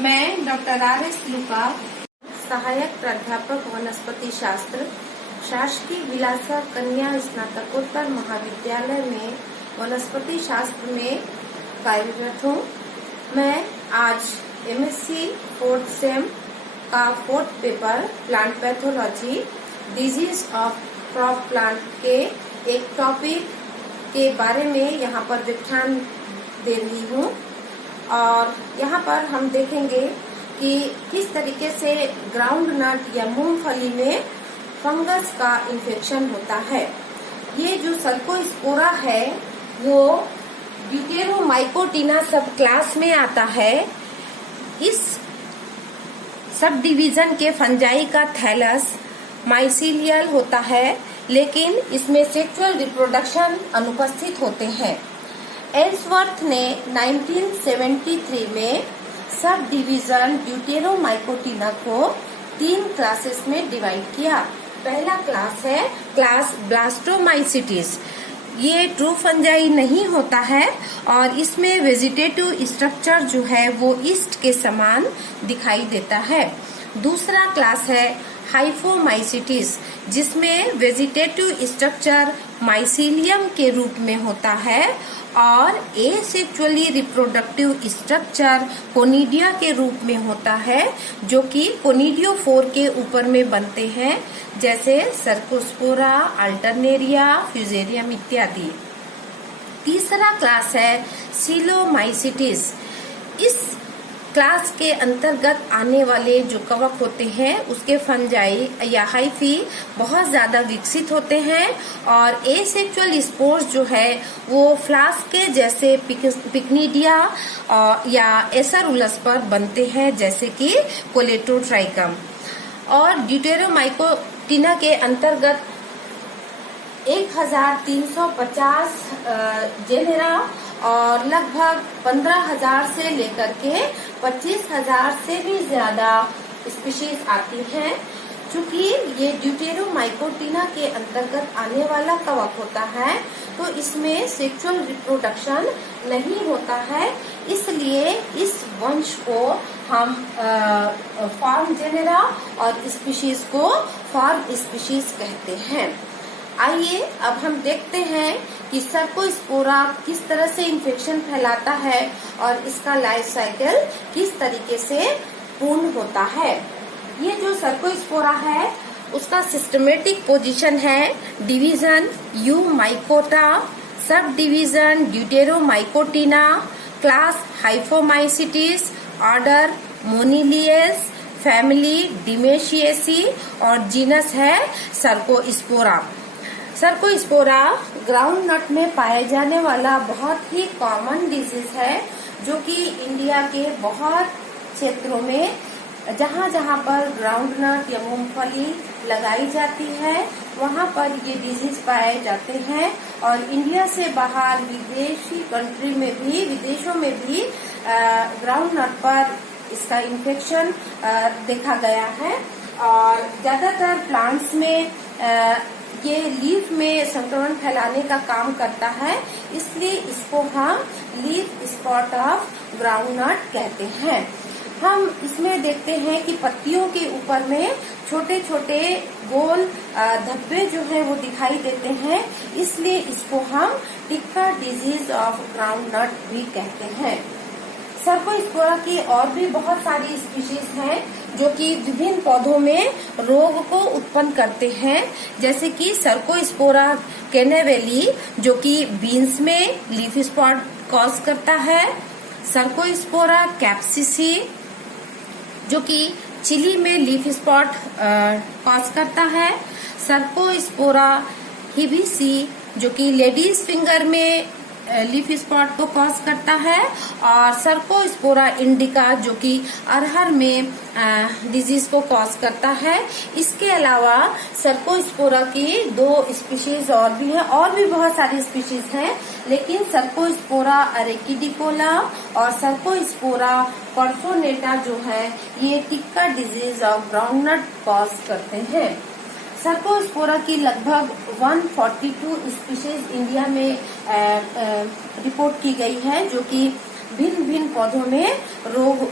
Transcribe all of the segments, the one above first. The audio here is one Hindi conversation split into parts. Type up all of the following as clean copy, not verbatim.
मैं डॉक्टर आर.एस. लुका, सहायक प्राध्यापक वनस्पति शास्त्र, शासकीय विलासा कन्या स्नातकोत्तर महाविद्यालय में वनस्पति शास्त्र में कार्यरत हूँ। मैं आज एमएससी 4th सेम का 4th paper plant pathology disease of crop plant के एक टॉपिक के बारे में यहाँ पर व्याख्यान दे रही हूँ और यहाँ पर हम देखेंगे कि किस तरीके से ग्राउंड नट या मूंगफली में फंगस का इन्फेक्शन होता है। ये जो सर्कोस्पोरा है वो ड्यूटेरोमाइकोटिना सब क्लास में आता है। इस सब डिवीजन के फंजाई का थैलस माइसीलियल होता है, लेकिन इसमें सेक्सुअल रिप्रोडक्शन अनुपस्थित होते हैं। एल्सवर्थ ने 1973 में सब डिवीजन ड्यूटेरोमाइकोटिना को 3 क्लासेस में डिवाइड किया। पहला क्लास है क्लास ब्लास्टोमाइसिटिस। ये ट्रू फंजाई नहीं होता है और इसमें वेजिटेटिव स्ट्रक्चर जो है वो ईस्ट के समान दिखाई देता है। दूसरा क्लास है हाइफोमाइसिटिस, जिसमें वेजिटेटिव स्ट्रक्चर माइसीलियम के रूप में होता है और एसेक्सुअली रिप्रोडक्टिव स्ट्रक्चर कोनिडिया के रूप में होता है, जो कि कोनिडियोफोर के ऊपर में बनते हैं, जैसे सर्कोस्पोरा, अल्टरनेरिया, फ्यूजेरियम इत्यादि। तीसरा क्लास है सिलोमाइसिटिस। इस क्लास के अंतर्गत आने वाले जो कवक होते हैं उसके फंजाई या हाइफी बहुत ज्यादा विकसित होते हैं और एसेक्सुअल स्पोर्स जो है वो फ्लास्क के जैसे पिक्निडिया या एसरुलस पर बनते हैं, जैसे कि कोलेटोट्राइकम। और ड्यूटेरोमाइकोटिना के अंतर्गत 1350 जेनेरा और लगभग 15,000 से लेकर के 25,000 से भी ज्यादा स्पीशीज आती हैं। चूंकि ये ड्यूटेरोमाइकोटिना के अंतर्गत आने वाला कवक होता है तो इसमें सेक्सुअल रिप्रोडक्शन नहीं होता है, इसलिए इस वंश को हम फॉर्म जेनेरा और स्पीशीज को फॉर्म स्पीशीज कहते हैं। आइए अब हम देखते हैं कि सर्कोस्पोरा किस तरह से इन्फेक्शन फैलाता है और इसका लाइफ साइकिल किस तरीके से पूर्ण होता है। ये जो सर्कोस्पोरा है उसका सिस्टमेटिक पोजीशन है division Eumycota, sub division Deuteromycotina, class Hyphomycetes, order Moniliales, family Dematiaceae और जीनस है सर्कोस्पोरा। सर्कोस्पोरा ग्राउंड नट में पाए जाने वाला बहुत ही कॉमन डिजीज है, जो कि इंडिया के बहुत क्षेत्रों में जहाँ पर ग्राउंड नट या मूंगफली लगाई जाती है वहाँ पर ये डिजीज पाए जाते हैं। और इंडिया से बाहर विदेशी कंट्री में भी, विदेशों में भी ग्राउंड नट पर इसका इन्फेक्शन देखा गया है। और ज्यादातर प्लांट्स में ये लीफ में संक्रमण फैलाने का काम करता है, इसलिए इसको हम लीफ स्पॉट ऑफ ग्राउंडनट कहते हैं। हम इसमें देखते हैं कि पत्तियों के ऊपर में छोटे छोटे गोल धब्बे जो है वो दिखाई देते हैं, इसलिए इसको हम टिक्का डिजीज ऑफ ग्राउंडनट भी कहते हैं। सर्कोस्पोरा की और भी बहुत सारी स्पीशीज हैं जो कि विभिन्न पौधों में रोग को उत्पन्न करते हैं, जैसे कि सर्कोस्पोरा कैनेवेली जो कि बीन्स में लीफ स्पॉट कॉज करता है, सर्कोस्पोरा कैप्सिसी जो कि चिली में लीफ स्पॉट कॉज करता है, सर्कोस्पोरा हिबिसी जो कि लेडीज फिंगर में लीफ स्पॉट को कॉज करता है, और सर्कोस्पोरा इंडिका जो कि अरहर में डिजीज को कॉज करता है। इसके अलावा सर्कोस्पोरा की 2 स्पीशीज और भी हैं, और भी बहुत सारी स्पीशीज हैं, लेकिन सर्कोस्पोरा अरेकिडिकोला और सर्कोस्पोरा पर्सोनेटा जो है ये tikka disease of groundnut cause करते हैं। सर्कोस्पोरा की लगभग 142 स्पीशीज इंडिया में रिपोर्ट की गई है, जो कि भिन्न भिन्न पौधों में रोग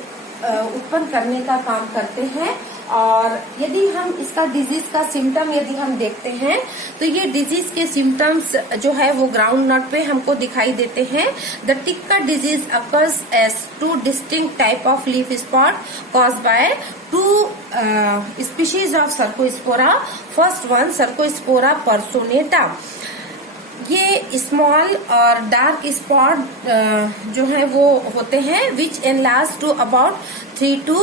उत्पन्न करने का काम करते हैं। और यदि हम इसका डिजीज का सिम्टम यदि हम देखते हैं तो ये डिजीज के सिम्टम्स जो है वो ग्राउंड नट पे हमको दिखाई देते हैं। The tikka disease occurs as 2 distinct type of leaf spot caused by 2 species of Cercospora. First one Cercospora personata. ये स्मॉल और डार्क स्पॉट जो है वो होते हैं विच enlarge to about 3 to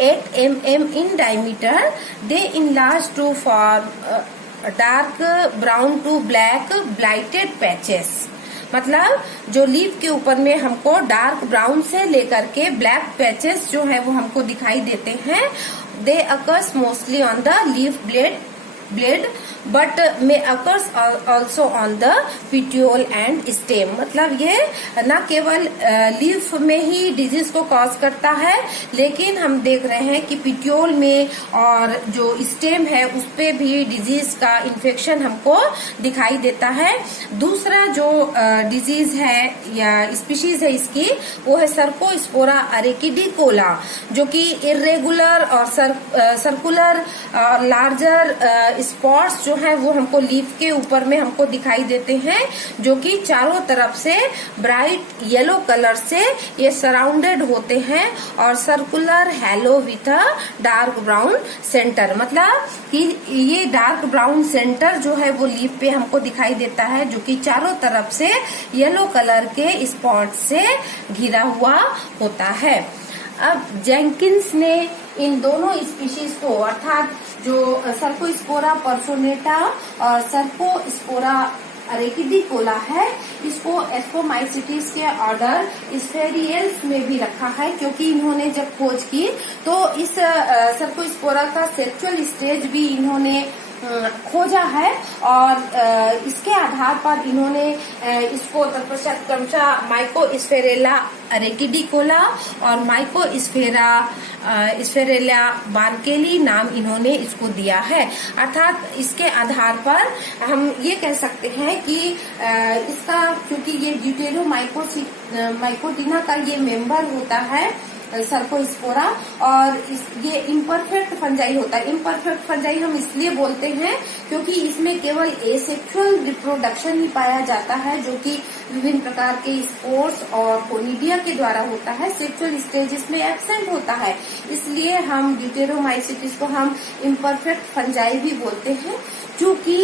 8 mm in diameter. They enlarge to for dark brown to black blighted patches. मतलब जो लीफ के ऊपर में हमको डार्क ब्राउन से लेकर के ब्लैक पैचेस जो है वो हमको दिखाई देते हैं। They occurs mostly on the leaf blade but may occurs also on the petiole and stem. मतलब ये न केवल लीफ में ही डिजीज को कॉज करता है, लेकिन हम देख रहे हैं कि पिट्यूल में और जो स्टेम है उस पे भी डिजीज का इन्फेक्शन हमको दिखाई देता है। दूसरा जो डिजीज है या स्पीशीज है इसकी वो है सर्कोस्पोरा अरेकिडिकोला, जो कि इरेगुलर और सर्कुलर और लार्जर स्पॉट्स जो है वो हमको लीफ के ऊपर में हमको दिखाई देते हैं, जो कि चारों तरफ से ब्राइट येलो कलर से ये सराउंडेड होते हैं और circular hello with a dark brown centre. मतलब कि ये डार्क ब्राउन सेंटर जो है वो लीफ पे हमको दिखाई देता है, जो कि चारों तरफ से येलो कलर के स्पॉट से घिरा हुआ होता है। अब जेंकिंस ने इन दोनों स्पीशीज को अर्थात जो सर्कोस्पोरा पर्सोनेटा और सर्कोस्पोरा अरेकिडिकोला है, इसको एस्कोमाइसिटिस के ऑर्डर स्फेरियल्स में भी रखा है, क्योंकि इन्होंने जब खोज की तो इस सर्कोस्पोरा का सेक्सुअल स्टेज भी इन्होंने खोजा है और इसके आधार पर इन्होंने इसको तत्पश्चात क्रमशः माइकोस्फेरेला अरेकिडिकोला और माइकोस्फेरेला बार्केली नाम इन्होंने इसको दिया है। अर्थात इसके आधार पर हम ये कह सकते हैं कि इसका क्योंकि ये ड्यूटेरोमाइकोटिना का ये मेंबर होता है सर्कोस्पोरा और ये इम्परफेक्ट फंजाई होता है। इम्परफेक्ट फंजाई हम इसलिए बोलते हैं क्योंकि इसमें केवल एसेक्सुअल रिप्रोडक्शन ही पाया जाता है, जो कि विभिन्न प्रकार के स्पोर्स और कोनिडिया के द्वारा होता है। सेक्सुअल स्टेज इसमें एब्सेंट होता है, इसलिए हम ड्यूटेरोमाइसिटिस को हम इम्परफेक्ट फंजाई भी बोलते हैं। चूंकि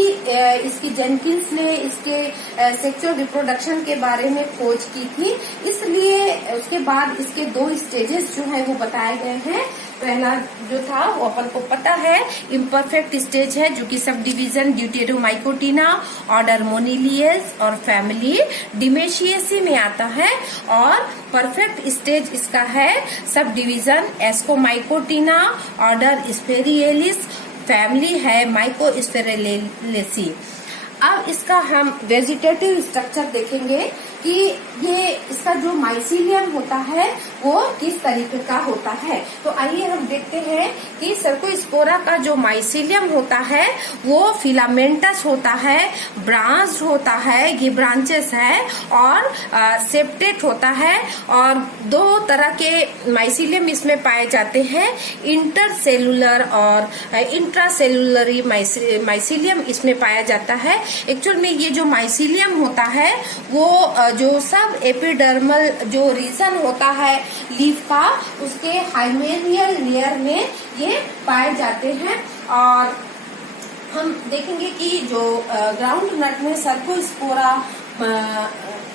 इसकी जेनकिंस ने इसके सेक्सुअल रिप्रोडक्शन के बारे में खोज की थी, इसलिए उसके बाद इसके 2 स्टेजेस जो है वो बताए गए हैं। पहला जो था वो अपन को पता है इम्परफेक्ट स्टेज है, जो कि सब डिवीजन ड्यूटेरोमाइकोटिना ऑर्डर मोनिलियस और फैमिली डिमेशियसी में आता है। और परफेक्ट स्टेज इसका है sub division Ascomycotina order स्फेरियलिस, family है माइकोस्फेरेलेसी। अब इसका हम वेजिटेटिव स्ट्रक्चर देखेंगे कि ये इसका जो माइसीलियम होता है वो किस तरीके का होता है। तो आइए हम देखते हैं कि सर्कोस्पोरा का जो माइसीलियम होता है वो फिलामेंटस होता है, ब्रांच होता है, ये ब्रांचेस है और सेप्टेट होता है। और 2 तरह के माइसीलियम इसमें पाए जाते हैं, इंटरसेलुलर और इंट्रासेलुलरी माइसीलियम इसमें पाया जाता है। एक्चुअल में ये जो माइसीलियम होता है वो जो सब एपिडर्मल जो रीजन होता है लीफ का, उसके हाइमेरियल लेयर में ये पाए जाते हैं। और हम देखेंगे कि जो ग्राउंड नट में सर्कोस्पोरा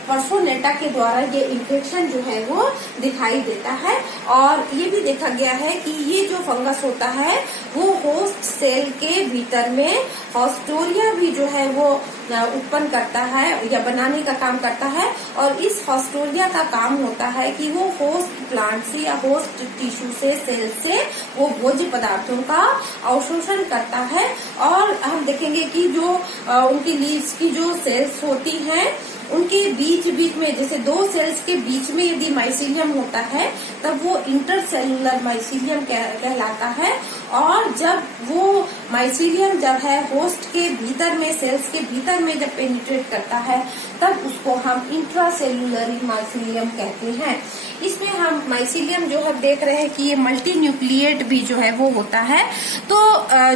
पर्सोनेटा के द्वारा ये इन्फेक्शन जो है वो दिखाई देता है। और ये भी देखा गया है कि ये जो फंगस होता है वो होस्ट सेल के भीतर में हॉस्टोरिया भी जो है वो उत्पन्न करता है या बनाने का काम करता है। और इस हॉस्टोरिया का काम होता है कि वो होस्ट प्लांट से या होस्ट टिश्यू से सेल से वो भोज्य पदार्थों का अवशोषण करता है। और हम देखेंगे कि जो उनकी लीव्स की जो सेल्स होती हैं उनके बीच में जैसे 2 सेल्स के बीच में यदि माइसीलियम होता है तब वो इंटरसेलुलर माइसीलियम कहलाता है। और जब वो माइसीलियम जब है होस्ट के भीतर में सेल्स के भीतर में जब पेनिट्रेट करता है तब उसको हम इंट्रासेल्युलर माइसीलियम कहते हैं। इसमें हम माइसीलियम जो हम देख रहे हैं कि ये मल्टी न्यूक्लिएट भी जो है वो होता है। तो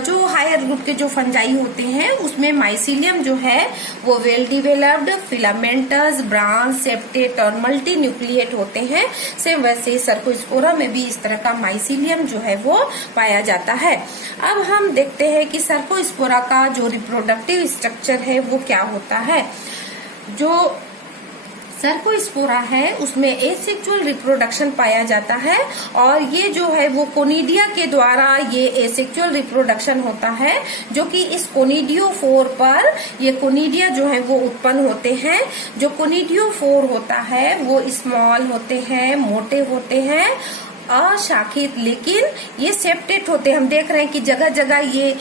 जो हायर ग्रुप के जो फंजाई होते हैं उसमें माइसीलियम जो है वो well developed, filamentous, branch, septate और मल्टी न्यूक्लिएट होते हैं। सेम वैसे ही सर्कोस्पोरा में भी इस तरह का माइसीलियम जो है वो पाया जाता है। अब हम देखते हैं कि सर्कोस्पोरा का जो रिप्रोडक्टिव स्ट्रक्चर है वो क्या होता है। जो सर्कोस्पोरा है उसमें एसेक्सुअल रिप्रोडक्शन पाया जाता है और ये जो है वो कोनिडिया के द्वारा ये एसेक्सुअल रिप्रोडक्शन होता है, जो कि इस कोनिडियोफोर पर ये कोनिडिया जो है वो उत्पन्न होते हैं। जो कोनिडियोफोर होता है वो स्मॉल होते हैं, मोटे होते हैं, अशाखित, लेकिन ये सेप्टेट होते हैं। हम देख रहे हैं कि जगह जगह ये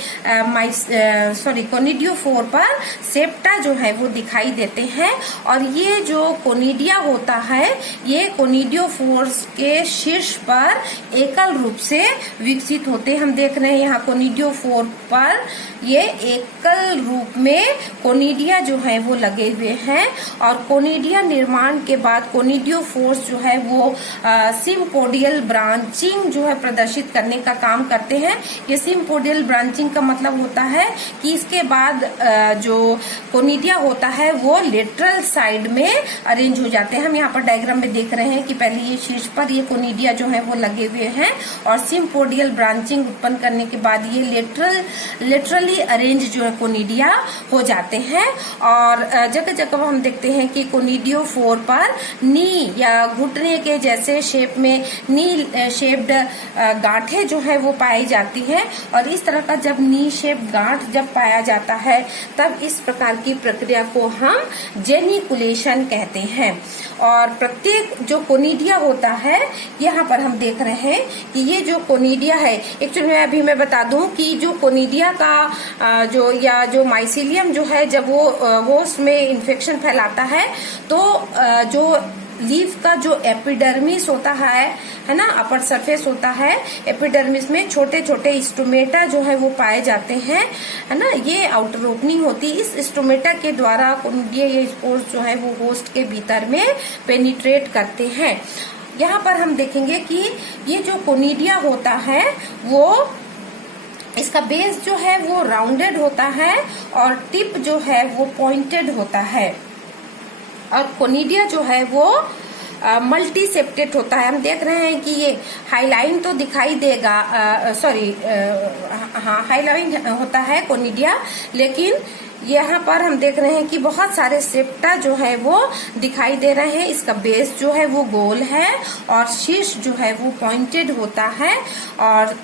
कोनिडियोफोर पर सेप्टा जो है वो दिखाई देते हैं। और ये जो कोनिडिया होता है ये कोनिडियोफोर के शीर्ष पर एकल रूप से विकसित होते हैं। हम देख रहे हैं यहाँ कोनिडियोफोर पर ये एकल रूप में कोनिडिया जो है वो लगे हुए हैं। और कोनिडिया निर्माण के बाद कोनिडियोफोर्स जो है वो सिम्पोडियल ब्रांचिंग जो है प्रदर्शित करने का काम करते हैं। ये सिम्पोडियल ब्रांचिंग का मतलब होता है कि इसके बाद जो कोनिडिया होता है वो लेटरल साइड में अरेंज हो जाते हैं। हम यहाँ पर डायग्राम में देख रहे हैं कि पहले ये शीर्ष पर ये कोनिडिया जो है वो लगे हुए हैं और सिम्पोडियल ब्रांचिंग उत्पन्न करने के बाद ये लेटरली अरेंज जो है कोनिडिया हो जाते हैं। और जगह जगह हम देखते हैं कि कोनिडियोफोर पर नी या घुटने के जैसे शेप में नी शेप्ड गांठें जो है वो पाई जाती है। और इस तरह का जब नी शेप गांठ जब पाया जाता है तब इस प्रकार की प्रक्रिया को हम जेनिकुलेशन कहते हैं। और प्रत्येक जो कोनिडिया होता है यहाँ पर हम देख रहे हैं कि ये जो कोनिडिया है, एक्चुअली अभी मैं बता दूं कि जो कोनिडिया का जो माइसीलियम जो है जब वो होस्ट में इन्फेक्शन फैलाता है तो जो लीफ का जो एपिडर्मिस होता है ना, अपर सरफेस होता है, एपिडर्मिस में छोटे छोटे स्टोमेटा जो है वो पाए जाते हैं, है ना। ये आउटर ओपनिंग होती है। इस स्टोमेटा के द्वारा कोनिडिया ये स्पोर्स जो है वो होस्ट के भीतर में पेनिट्रेट करते हैं। यहाँ पर हम देखेंगे कि ये जो कोनिडिया होता है वो इसका बेस जो है वो राउंडेड होता है और टिप जो है वो पॉइंटेड होता है। और कोनिडिया जो है वो मल्टी सेप्टेट होता है। हम देख रहे हैं कि ये हाईलाइन तो दिखाई देगा, हाईलाइन होता है कोनिडिया, लेकिन यहाँ पर हम देख रहे हैं कि बहुत सारे सेप्टा जो है वो दिखाई दे रहे हैं। इसका बेस जो है वो गोल है और शीर्ष जो है वो पॉइंटेड होता है। और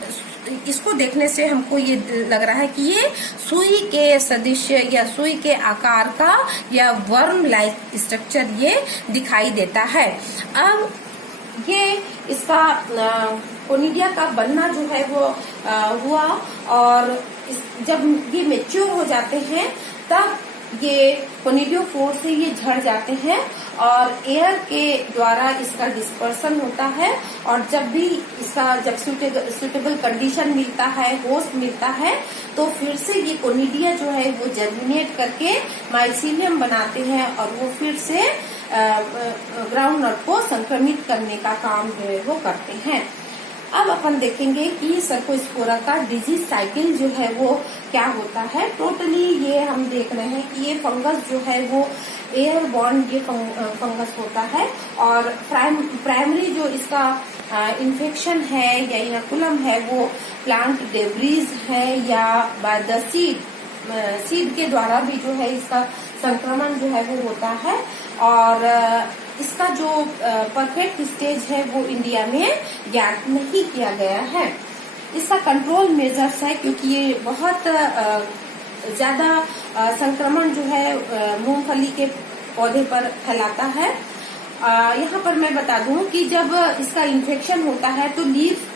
इसको देखने से हमको ये लग रहा है कि ये सुई के सदृश या सुई के आकार का या वर्म लाइक स्ट्रक्चर ये दिखाई देता है। अब ये इसका कोनिडिया का बनना जो है वो हुआ और जब ये मैच्योर हो जाते हैं तब ये कोनिडियोफोर से ये झड़ जाते हैं और एयर के द्वारा इसका डिस्पर्सन होता है। और जब भी इसका जब सुटेबल कंडीशन मिलता है, होस्ट मिलता है, तो फिर से ये कोनिडिया जो है वो जर्मिनेट करके माइसीलियम बनाते हैं और वो फिर से ग्राउंड नट को संक्रमित करने का काम जो है वो करते हैं। अब अपन देखेंगे कि सर्कोस्पोरा का डिजीज साइकिल जो है वो क्या होता है। टोटली ये हम देख रहे हैं कि ये फंगस जो है वो एयर बॉर्न ये फंगस होता है। और प्राइमरी जो इसका इन्फेक्शन है या इनोकुलम है वो प्लांट डेब्रीज है या बाय द सीड के द्वारा भी जो है इसका संक्रमण जो है वो होता है। और इसका जो परफेक्ट स्टेज है वो इंडिया में ज्ञात नहीं किया गया है। इसका कंट्रोल मेजर्स है क्योंकि ये बहुत ज्यादा संक्रमण जो है मूंगफली के पौधे पर फैलाता है। यहाँ पर मैं बता दूं कि जब इसका इन्फेक्शन होता है तो लीफ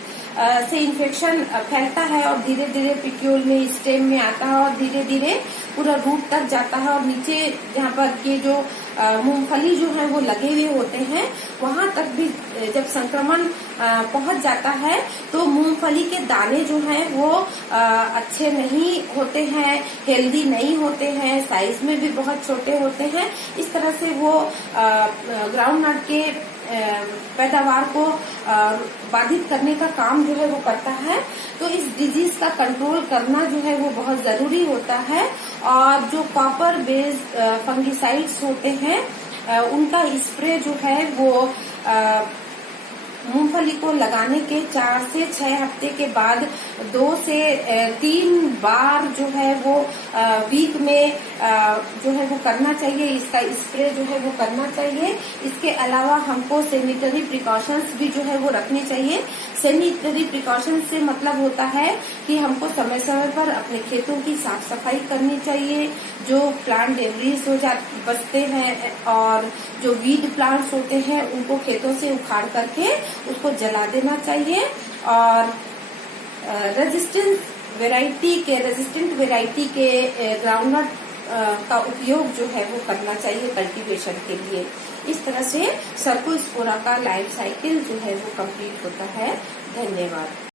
से इन्फेक्शन फैलता है और धीरे धीरे पिट्यूल में, स्टेम में आता है और धीरे धीरे पूरा रूट तक जाता है। और नीचे जहाँ पर ये जो मूंगफली जो है वो लगे हुए होते हैं, वहां तक भी जब संक्रमण पहुंच जाता है तो मूंगफली के दाने जो हैं वो अच्छे नहीं होते हैं, हेल्दी नहीं होते हैं, साइज में भी बहुत छोटे होते हैं। इस तरह से वो ग्राउंड नट के पैदावार को बाधित करने का काम जो है वो करता है। तो इस डिजीज का कंट्रोल करना जो है वो बहुत जरूरी होता है। और जो कॉपर बेस्ड फंगिसाइड्स होते हैं उनका स्प्रे जो है वो मूंगफली को लगाने के 4 से 6 हफ्ते के बाद 2 से 3 बार जो है वो वीक में जो है वो करना चाहिए, इसका स्प्रे जो है वो करना चाहिए। इसके अलावा हमको सैनिटरी प्रिकॉशंस भी जो है वो रखनी चाहिए। सैनिटरी प्रिकॉशन से मतलब होता है कि हमको समय समय पर अपने खेतों की साफ सफाई करनी चाहिए, जो प्लांट डेब्रीज हो बचते हैं और जो वीड प्लांट्स होते हैं उनको खेतों से उखाड़ करके उसको जला देना चाहिए। और रेजिस्टेंट वेराइटी के ग्राउंडनट का उपयोग जो है वो करना चाहिए कल्टीवेशन के लिए। इस तरह से सर्कोस्पोरा का लाइफ साइकिल जो है वो कंप्लीट होता है। धन्यवाद।